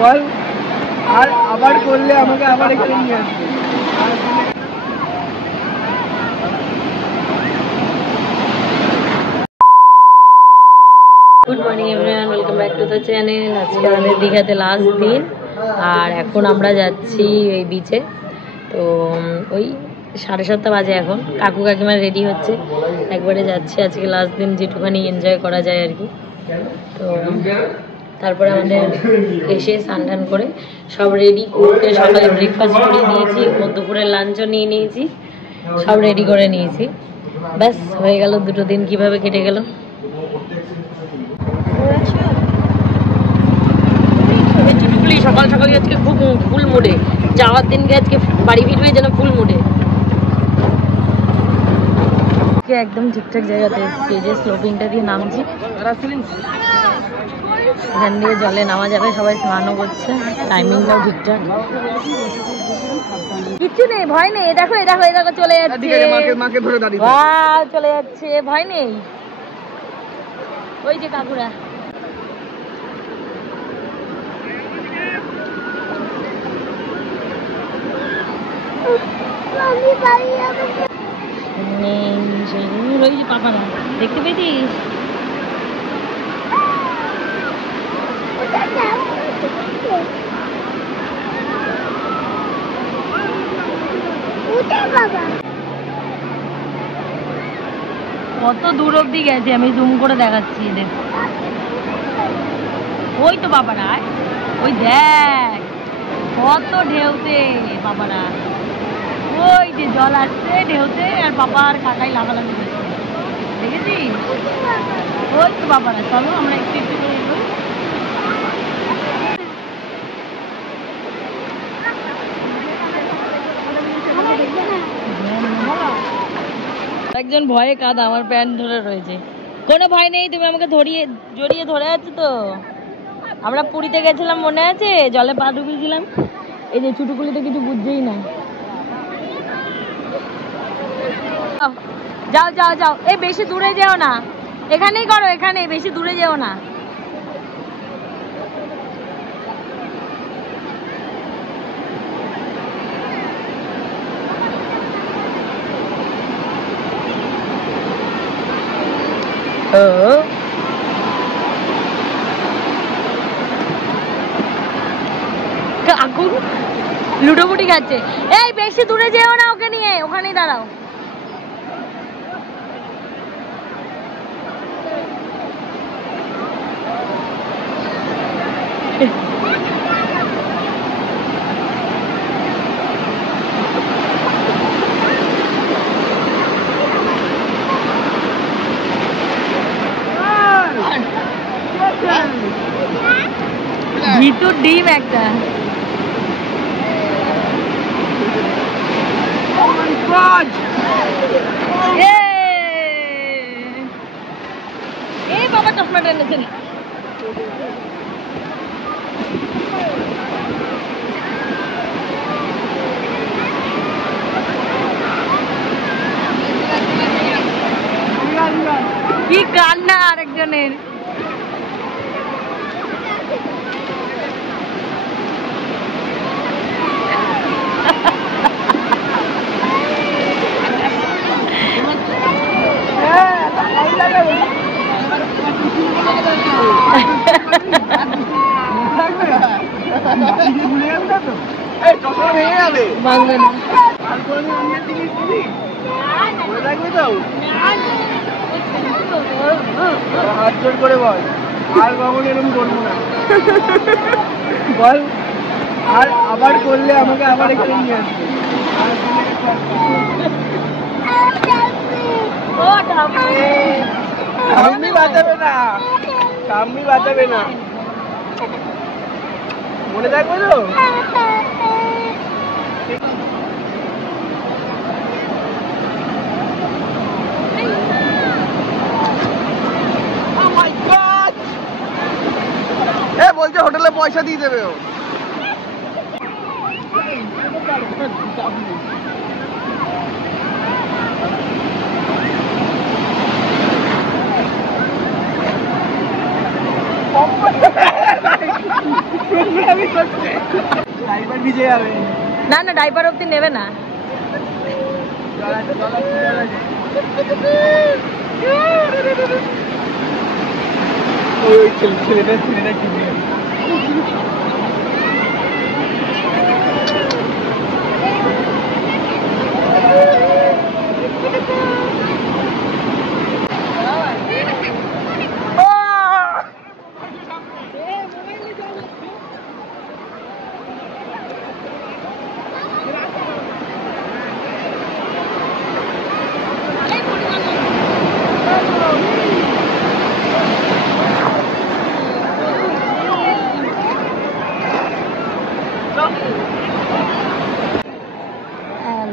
বল, আর আবার করলে আমাকে আবার এখানে নিয়ে আসবে। Good morning everyone, welcome back to the channel. আজকে আমাদের দীঘাতে লাস্ট দিন, আর এখন আমরা যাচ্ছি ওই বিচে। তো ওই 7:30 বাজে এখন। কাকু কাকিমা রেডি হচ্ছে, একবারে যাচ্ছি। আজকে লাস্ট দিন, যেটুখানি এনজয় করা যায় আর কি। তো তারপরে আমাদের এসে স্নান করে সব রেডি করতে, সকালে ব্রেকফাস্ট করে নিয়েছি, দুপুরের লাঞ্চও নিয়ে নিয়েছি, সব রেডি করে নিয়েছি। ব্যাস হয়ে গেল, দুটো দিন কিভাবে কেটে গেল। সকাল সকালে আজকে খুব ফুল মুডে, যাওয়ার দিনকে আজকে বাড়ি ফিরবে যেন ফুল মুডে। একদম ঠিকঠাক জায়গাতে এসেছি, যে স্লোপিংটা দিয়ে নামছি, এখান দিয়ে জলে নামা যাবে। সবাই স্নানও করছে, টাইমিংটাও ঠিকঠাক, কিচ্ছু নেই, ভয় নেই। দেখো এই দেখো, এই দেখো চলে যাচ্ছে, চলে যাচ্ছে, ভয় নেই। ওই যে কাকুরা, পাপারা দেখতে পেয়েছিস? কত দূর অব্দি গেছে, আমি জুম করে দেখাচ্ছি এদের। ওই তো বাবারা, ওই দেখ কত ঢেউতে বাবারা, ওই যে জল আসছে ঢেউতে, আর বাবা আর কাকাই লাফালাফি করছে, দেখেছিস? ওই তো বাবারা, চলো আমরা একটু একটু করে এগোই। একজন ভয়ে কাঁদা, আমার প্যান্ট ধরে রয়েছে। কোনো ভয় নেই, তুমি আমাকে জড়িয়ে ধরে আছো তো। আমরা পুরীতে গেছিলাম, মনে আছে? জলে পা ডুবিয়েছিলাম। এই যে চুটুকুলি তো কিছু বুঝছেই না। যাও যাও যাও, এই বেশি দূরে যেও না, এখানেই করো, এখানে বেশি দূরে যেও না। কাকু লুডোপুটি খাচ্ছে। এই বেশি দূরে যেও না, ওকে নিয়ে ওখানেই দাঁড়াও। ভিতর ডিম একটা। এই বাবা চশমা টেনেছেন। কি কান্না আরেকজনের। হাত জোর করে বল, আর কখনো এরকম করবো না। বল, আর আবার করলে আমাকে আবার এখানে নিয়ে আসবে। সামনে বাঁচাবে না, সামনে বাঁচাবে না, মনে থাকবে তো? বলছে হোটেলে পয়সা দিয়ে দেবে ও। ভিজে যাবে। না না, ডাইপার অব্দি নেবে না। ওই ছেলেটা কি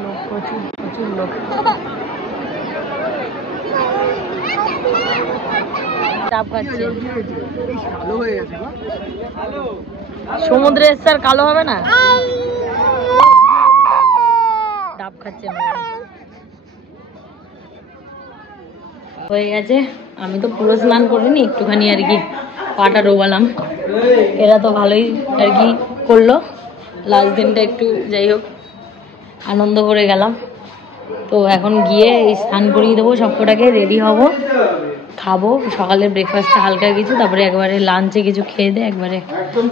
লোক প্রচুর প্রচুর লোক। ডাব খাচ্ছে। কালো হয়ে গেছে। সমুদ্রের স্যার কালো হবে না? ডাব খাচ্ছে। হয়ে গেছে, আমি তো পুরো স্নান করিনি, একটুখানি আর কি পাটা ডোবালাম। এরা তো ভালোই আর কি করলো, লাস্ট দিনটা একটু যাই হোক আনন্দ করে গেলাম। তো এখন গিয়ে এই স্নান করিয়ে দেবো সবকটাকে, রেডি হব, খাবো সকালের ব্রেকফাস্টটা হালকা কিছু, তারপরে একবারে লাঞ্চে কিছু খেয়ে দিয়ে একবারে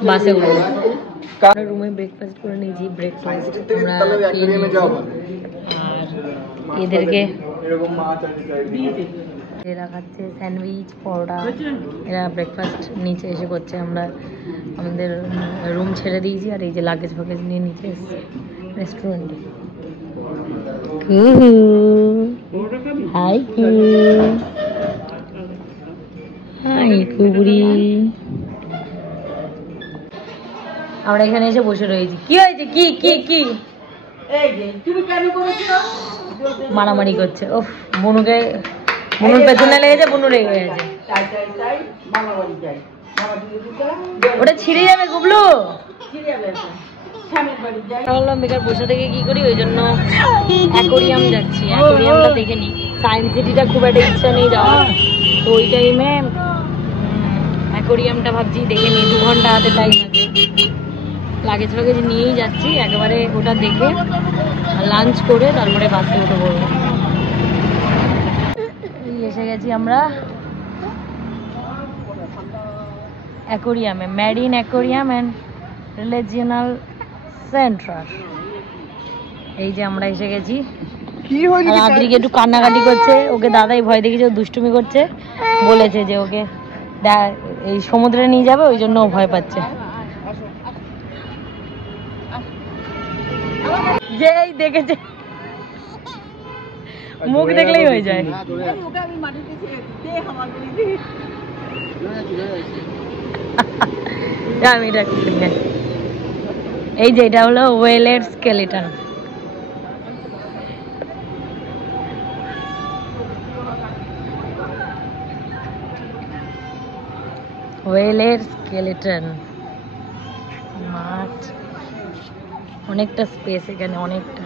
বাসে উঠবো। রুমে ব্রেকফাস্ট করে নিয়েছি, ব্রেকফাস্ট আমরা আর এদেরকে এরা খাচ্ছে স্যান্ডউইচ, পরোটা। এরা ব্রেকফাস্ট নিচে এসে করছে, আমরা আমাদের রুম ছেড়ে দিয়েছি আর এই যে লাগেজ ফাগেজ নিয়ে নিচে এসেছি রেস্টুরেন্টে। হাই হাই কুবুরি, আমরা এখানে এসে বসে রয়েছি। কি হয়েছে? কি কি কি মারামারি করছে? ওফ, বনুর পেছনে লেগেছে, বনু রেগে গেছে। ওটা ছিঁড়ে যাবে গুবলু। বললাম বেকার বসে থেকে কি করি, ওই জন্য অ্যাকোরিয়াম যাচ্ছি। অ্যাকোরিয়ামটা দেখে নিই। সায়েন্স সিটিটা খুব একটা ইচ্ছা নেই যাওয়ার, তো ওই টাইমে অ্যাকোরিয়ামটা ভাবছি দেখে নিই। 2 ঘন্টা হাতে টাইম আছে, লাগেজ ফাগেজ নিয়েই যাচ্ছি। একেবারে ওটা দেখে লাঞ্চ করে তারপরে বাসে উঠে পড়বো। এসে গেছি আমরা অ্যাকোরিয়ামে, ম্যারিন অ্যাকোরিয়াম অ্যান্ড রিলিজিয়নাল সেন্টার। এই যে আমরা এসে গেছি। আদ্রিকে একটু কান্নাকাটি করছে, ওকে দাদাই ভয় দেখেছে, ও দুষ্টুমি করছে, বলেছে যে ওকে এই সমুদ্রে নিয়ে যাবে, ওই জন্য ও ভয় পাচ্ছে। যেই দেখেছে, মুখ দেখলেই হয়ে যায়। এই যে এটা হলো ওয়েলের স্কেলিটন। ওয়েলের স্কেলিটন মাছ, অনেকটা স্পেস এখানে, অনেকটা।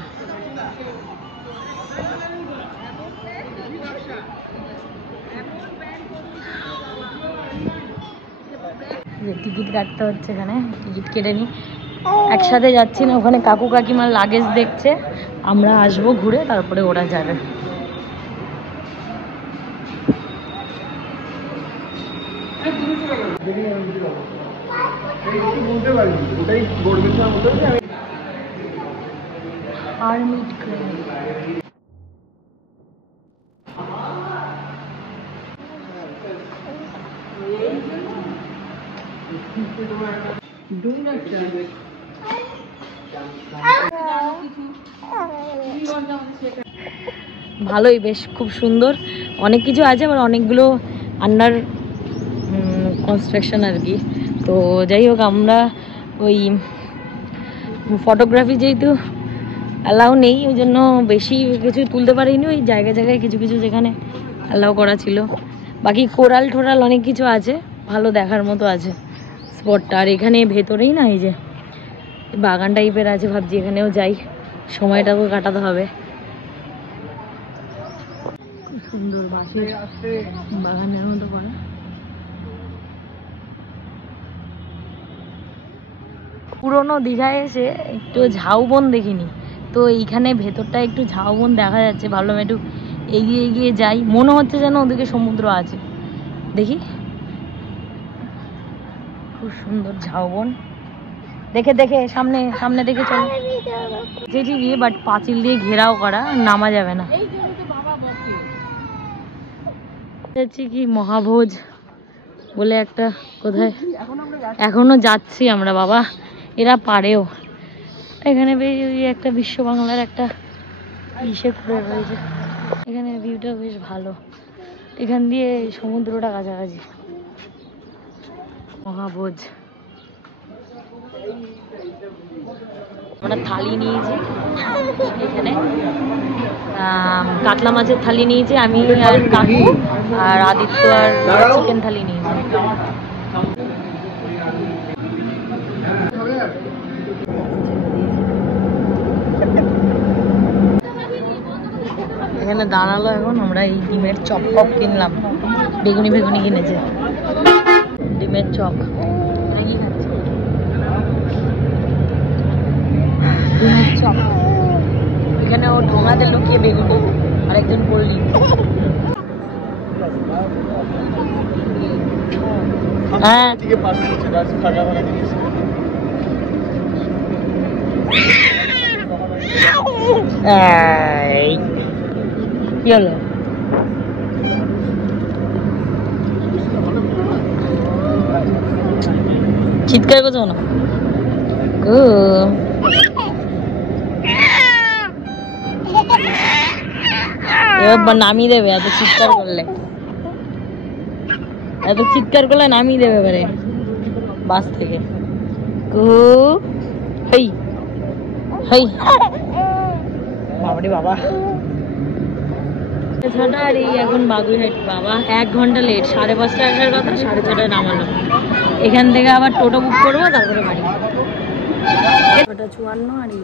টিকিট কাটতে হচ্ছে, এখানে টিকিট কেটে নি। একসাথে যাচ্ছি না, ওখানে কাকু কাকিমার লাগেজ দেখছে, আমরা আসবো ঘুরে, তারপরে ওরা যাবে। Hermit crane. ভালোই, বেশ খুব সুন্দর, অনেক কিছু আছে, আবার অনেকগুলো আন্ডার কনস্ট্রাকশন আর কি। তো যাই হোক, আমরা ওই ফটোগ্রাফি যেহেতু অ্যালাউ নেই, ওই জন্য বেশি কিছু তুলতে পারিনি। ওই জায়গায় জায়গায় কিছু কিছু যেখানে অ্যালাউ করা ছিল, বাকি কোরাল টোরাল অনেক কিছু আছে, ভালো দেখার মতো আছে স্পটটা। আর এখানে ভেতরেই না এই যে বাগান টাইপের আছে, ভাবছি এখানেও যাই, সময়টাও কাটাতে হবে। খুব সুন্দর বাঁশের বাগানের মতো করা। পুরোনো দীঘায় এসে একটু ঝাউবন দেখিনি, তো এইখানে ভেতরটা একটু ঝাউবন দেখা যাচ্ছে। ভাবলাম একটু এগিয়ে এগিয়ে যাই, মনে হচ্ছে যেন ওদিকে সমুদ্র আছে। দেখি, খুব সুন্দর ঝাউবন। দেখে দেখে সামনে সামনে দেখে চলো। যে ঠিকই, বাট পাঁচিল দিয়ে ঘেরাও করা, নামা যাবে না। যাচ্ছি কি মহাভোজ বলে একটা, কোথায় এখনো যাচ্ছি আমরা বাবা, এরা পারেও। এখানে ওই একটা বিশ্ব বাংলার একটা ইসে করে রয়েছে, এখানে ভিউটা বেশ ভালো, এখান দিয়ে সমুদ্রটা কাছাকাছি। মহাভোজ, আমরা থালি নিয়েছি এখানে, কাতলা মাছের থালি নিয়েছি আমি আর কাকু, আর আদিত্য আর চিকেন থালি নিয়েছি। এখানে দাঁড়ালো, এখন আমরা এই ডিমের চপ পপ কিনলাম, বেগুনি বেগুনি কিনেছে, ডিমের চপ। এখানে ও ঢোঙাতে লুকিয়ে বেগুনি, আরেকজন পড়লি। হ্যাঁ কি হলো? চিৎকার করছো না? এবার নামিয়ে দেবে, এত চিৎকার করলে, এত চিৎকার করলে নামিয়ে দেবে এবারে বাস থেকে। হেই হেই বাবারে বাবা। আর এই এখন বাগুইহাট বাবা 1 ঘন্টা লেট, 5:30টায় আসার কথা, 6:30টায় নামালো। এখান থেকে আবার টোটো বুক করবো, তারপরে বাড়ি। 6:54 আর এই